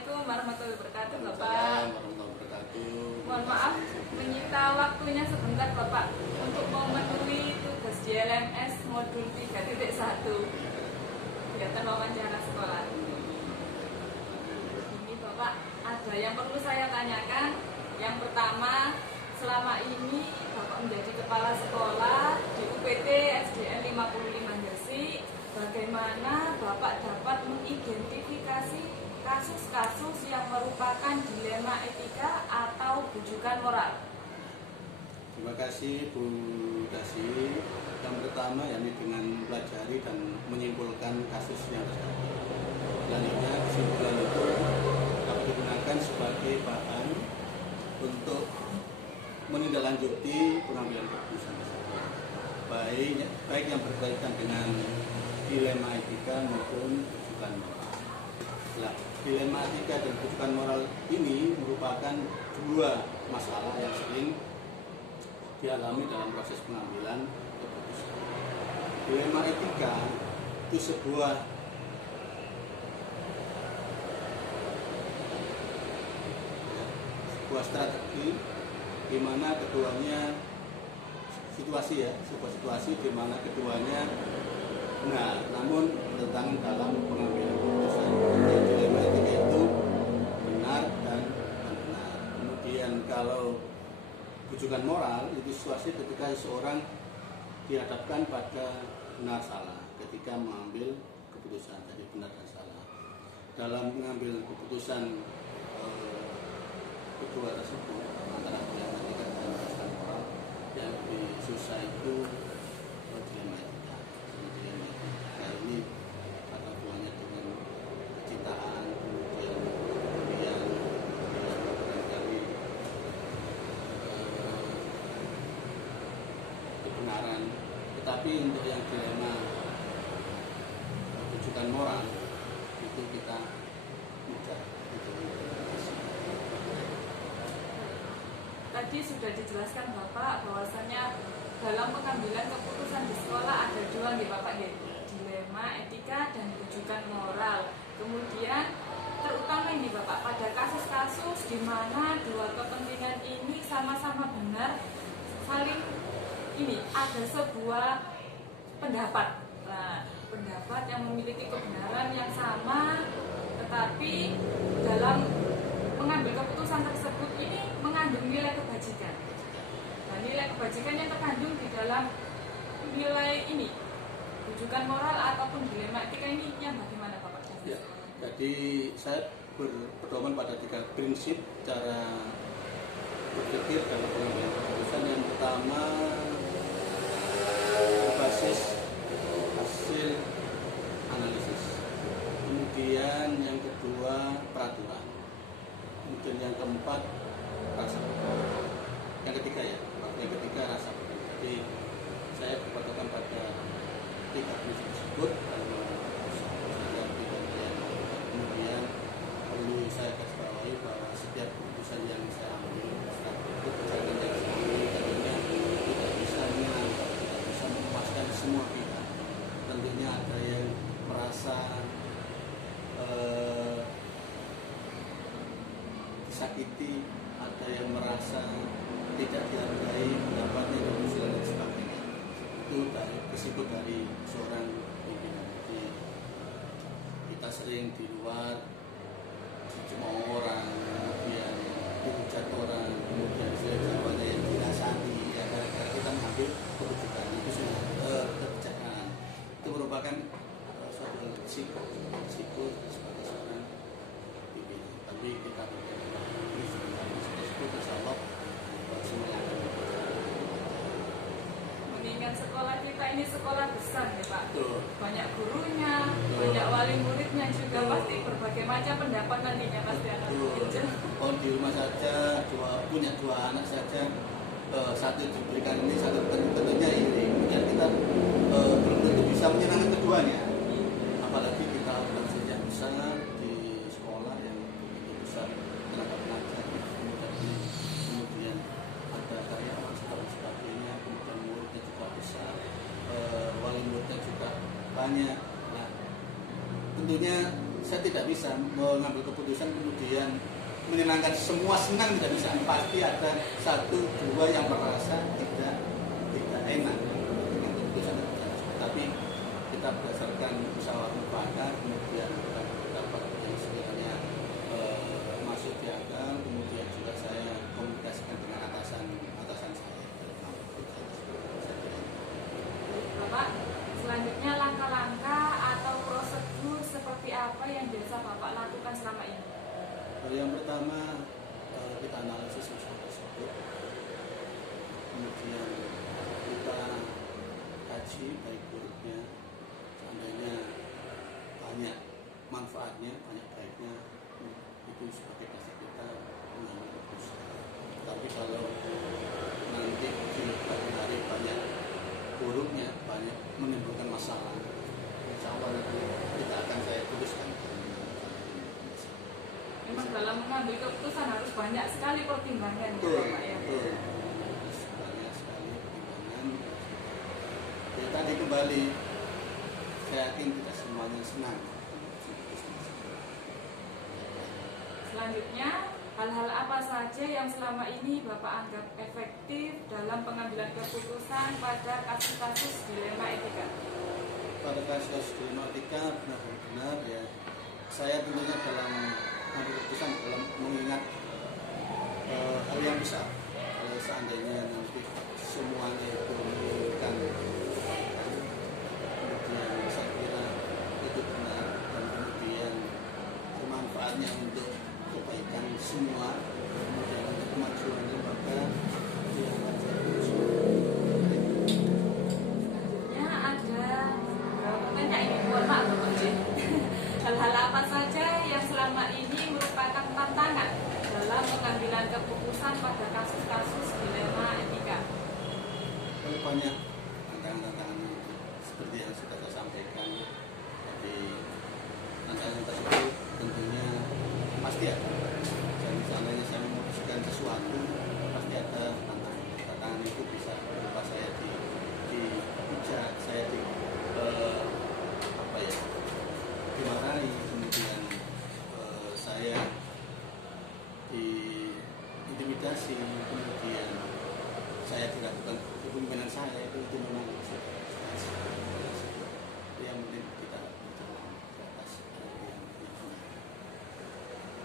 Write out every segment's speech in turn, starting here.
Assalamualaikum warahmatullahi wabarakatuh, Bapak. Warahmatullahi wabarakatuh. Mohon maaf menyita waktunya sebentar, Bapak, untuk memenuhi tugas JLMS modul 3.1 kegiatan wawancara sekolah. Ini Bapak, ada yang perlu saya tanyakan. Yang pertama, selama ini Bapak menjadi kepala sekolah di UPT SDN 55 Gresik. Bagaimana Bapak dapat mengidentifikasi kasus-kasus yang merupakan dilema etika atau bujukan moral? Terima kasih Bu Dasi. Yang pertama yakni dengan mempelajari dan menyimpulkan kasus yang terjadi. Selanjutnya kesimpulan itu dapat digunakan sebagai bahan untuk menindaklanjuti pengambilan keputusan tersebut. Baik yang berkaitan dengan dilema etika maupun bujukan moral. Nah, dilema etika dan bujukan moral ini merupakan dua masalah yang sering dialami dalam proses pengambilan keputusan. Dilema etika itu sebuah strategi di mana keduanya sebuah situasi di mana keduanya benar, namun bertentangan dalam pengambilan keputusan. Dilema etika itu benar dan benar. Kemudian kalau bujukan moral itu situasi ketika seseorang dihadapkan pada benar salah ketika mengambil keputusan, jadi benar dan salah. Dalam mengambil keputusan kedua tersebut antara dilema etika dan bujukan moral, yang lebih susah itu dilema etika. Dilema etika ini ada hubungannya dengan kecintaan, kemudian barangkali kebenaran. Tetapi untuk yang dilema bujukan moral itu kita mudah Tadi sudah dijelaskan Bapak bahwasannya dalam pengambilan keputusan di sekolah ada dua nih Bapak, dilema etika dan bujukan moral. Kemudian terutama ini Bapak pada kasus-kasus di mana dua kepentingan ini sama-sama benar, saling ini ada sebuah pendapat. Nah, pendapat yang memiliki kebenaran yang sama, tetapi dalam mengambil keputusan tersebut ini mengandung nilai kebajikan. Nah, nilai kebajikan yang terkandung di dalam nilai ini, bujukan moral ataupun dilema etika ini yang bagaimana Bapak? Ya, jadi saya berpedoman pada 3 prinsip cara berpikir dalam pengambilan keputusan. Yang pertama berbasis hasil analisis. Kemudian yang kedua peraturan. Kemudian yang keempat rasa berpikir. Yang ketiga rasa berpikir. Jadi saya berpatokan pada 3 prinsip tersebut. Kemudian perlu saya garis bawahi bahwa setiap keputusan yang saya ambil, keputusan yang saya ambil tentunya tidak bisa menangkap, tidak bisa memuaskan semua pihak. Tentunya ada yang merasa disakiti, ada yang merasa tidak dihargai pendapatnya dan sebagainya. Itu risiko dari seorang pimpinan. Jadi kita sering di luar dicemooh orang, kemudian dihujat orang, kemudian jawabannya yang dirasani, ya gara-gara kita mengambil keputusan itu sudah kebijakan. Itu merupakan suatu risiko sebagai seorang pimpinan. Tapi kita insyaallah semuanya akan Mengingat sekolah kita ini sekolah besar ya Pak. Betul. Banyak gurunya, Betul. banyak wali muridnya juga. Betul. Pasti berbagai macam pendapat nantinya pasti akan muncul. Oh, di rumah saja punya 2 anak saja, satu diberikan ini, satu tentunya ini. Kemudian kita belum tentu bisa menyenangkan keduanya. Apalagi kita organisasi yang besar di sekolah yang begitu besar, tenaga pengajar, kemudian ada karyawan dan sebagainya, kemudian muridnya juga besar, wali muridnya juga banyak. Nah, tentunya saya tidak bisa mengambil keputusan kemudian menyenangkan semua senang, tidak bisa. Pasti ada satu dua yang merasa tidak enak dengan keputusan itu. Tapi kita berdasarkan musyawarah mufakat, kemudian kita dapat yang sekiranya masuk di akal, kemudian juga saya komunikasikan dengan atasan saya. Bapak, selanjutnya langkah-langkah atau prosedur seperti apa yang biasa Bapak lakukan selama ini? Yang pertama, kita analisis usaha tersebut, kemudian kita kaji baik buruknya. Seandainya banyak manfaatnya, banyak baiknya, itu sebagai dasar kita mengambil keputusan. Tapi kalau nanti di hari banyak buruknya, banyak menimbulkan masalah, insya Allah nanti kita akan saya putuskan. Memang dalam mengambil keputusan harus banyak sekali pertimbangan, Betul, Bapak ya. betul. Banyak sekali pertimbangan. Ya, tadi kembali, saya yakin kita semuanya senang. Selanjutnya, hal-hal apa saja yang selama ini Bapak anggap efektif dalam pengambilan keputusan pada kasus-kasus dilema etika? Pada kasus dilema etika benar-benar ya, saya tentunya dalam mengambil keputusan dalam mengingat hal yang besar. Kalau seandainya nanti semuanya itu menginginkan kebaikan, kemudian saya kira itu benar, dan kemudian bermanfaatnya untuk kebaikan semua, kemudian untuk kemajuannya, maka itu yang akan saya putuskan. Selanjutnya ada beberapa pertanyaan ini, mohon maaf Bapak ya. Hal-hal apa saja yang selama ini merupakan tantangan dalam pengambilan keputusan pada kasus-kasus dilema etika? Banyak tantangan-tantangan seperti yang sudah saya sampaikan. Jadi tantangan tersebut tentunya pasti ada. Dan seandainya saya memutuskan sesuatu, pasti ada tantangan. Tantangan itu bisa berupa saya dihujat, saya dimarahi, kemudian saya diintimidasi, kemudian saya dilakukan kepemimpinan saya itu memang yang penting kita berjalan di atas yang benar.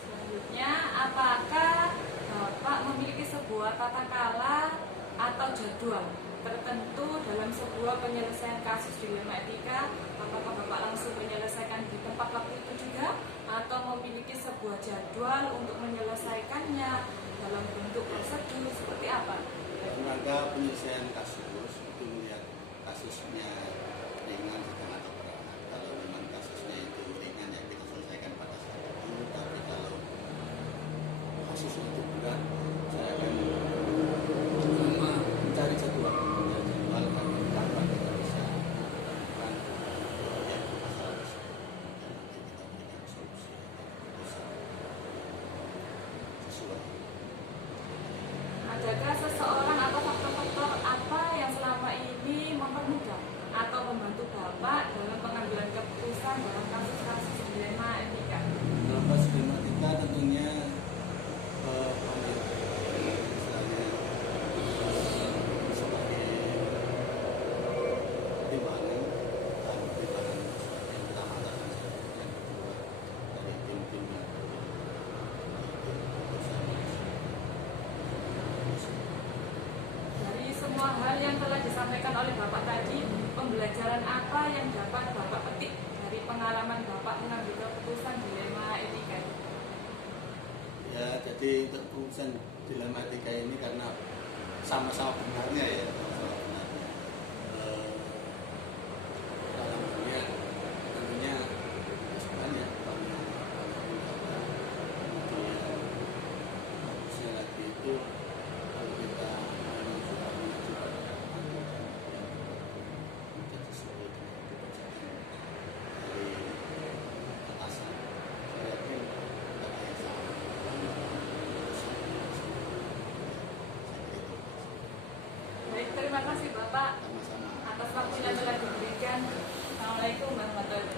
Selanjutnya, apakah Bapak memiliki sebuah tata kala atau jadwal tertentu dalam sebuah penyelesaian kasus dilema etika? Apakah Bapak langsung menyelesaikan di tempat waktu itu juga, atau memiliki sebuah jadwal untuk menyelesaikannya dalam bentuk prosedur seperti apa? Dalam rangka penyelesaian kasus itu melihat kasusnya ringan, sedang atau berat. Kalau memang kasusnya itu ringan ya kita selesaikan pada saat itu. Tapi kalau kasusnya itu berat, saya akan mencari jadwal karena kapan kita bisa menemukan yang masalah tersebut dan nanti kita berikan solusi atau keputusan sesuai. Adakah seseorang atau faktor-faktor apa yang selama ini mempermudah atau membantu Bapak dalam pengambilan keputusan dalam kasus-kasus dilema etika? Dalam kasus dilema etika tentunya misalnya sebagai pertimbangan dan pertimbangan yang pertama atasan saya, yang kedua dari tim-tim yang Dari semua hal yang telah disampaikan oleh Bapak tadi, pembelajaran apa yang dapat Bapak petik dari pengalaman Bapak mengambil keputusan dilema etika? ya, jadi untuk keputusan dilema etika ini karena sama-sama benarnya ya, sama-sama benarnya. Dalam dunia tentunya banyak kemudian bagusnya lagi itu kalau kita memang sudah menuju pada kemanfaatan yang menjadi sesuai dengan kebijakan dari atasan, saya yakin kita akan sama Baik, terima kasih Bapak sama-sama. atas waktu yang telah diberikan. Assalamualaikum warahmatullahi wabarakatuh.